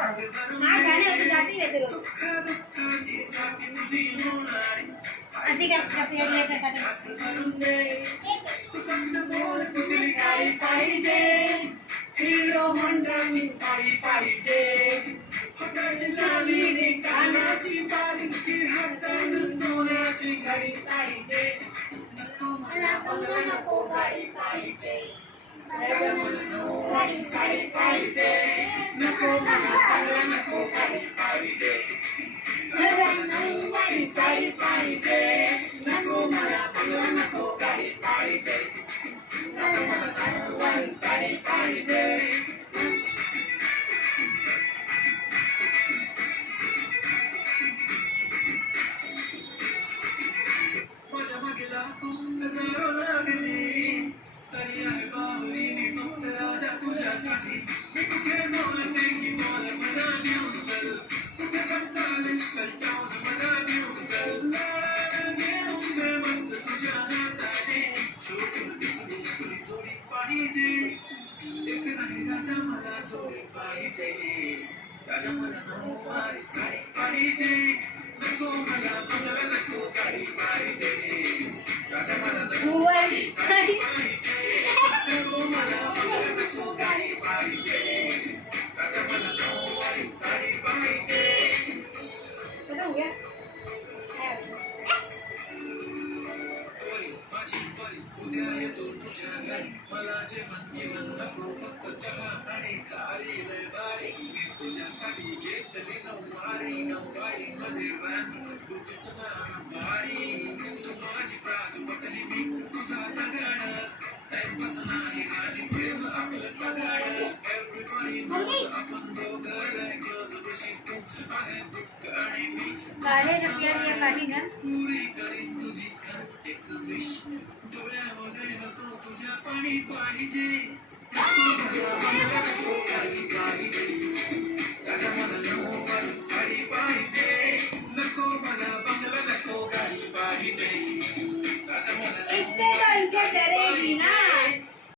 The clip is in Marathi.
हाँ जाने तो जाती रहते रोज अजी का पेड़ लेके काटे हिरो होंडा मी पाहिजे लाली कानाची बारीकी हातात सोन्याची घडी पाहिजे मला बंगला नको गाडी पाहिजे गाडी साडी पाहिजे नको मला बंगला नको गाडी पाहिजे गाडी साडी पाहिजे नको मला बंगला नको गाडी पाहिजे गाडी साडी पाहिजे राजा मला नऊवारी साडी पाहिजे नको मला बंगला नको गाडी पाहिजे राजा मला नऊवारी साडी पाहिजे नको मला बंगला नको गाडी पाहिजे राजा मला नऊवारी साडी पाहिजे पता हो गया माझी परी उद्या येतो तुझ्या घरी मला जेवण नको फक्त चहा आणि खारी लय मी तुझ्यासाठी घेतली नऊवारी मध्ये राणी तू दिसणार भारी तू माझी बाजू पटली मी तुझा दगड टाइमपास नाही आणि प्रेम आपलं दगड एव्हरीबडी आपण दोघं जशी तू आहे बुक आणि मी काले रखिया काढी ना पुरी करीन तुझी एक विश डोळ्यामध्ये नको तुझ्या पाणी पाहिजे नको मला बंगला नको गाडी पाहिजे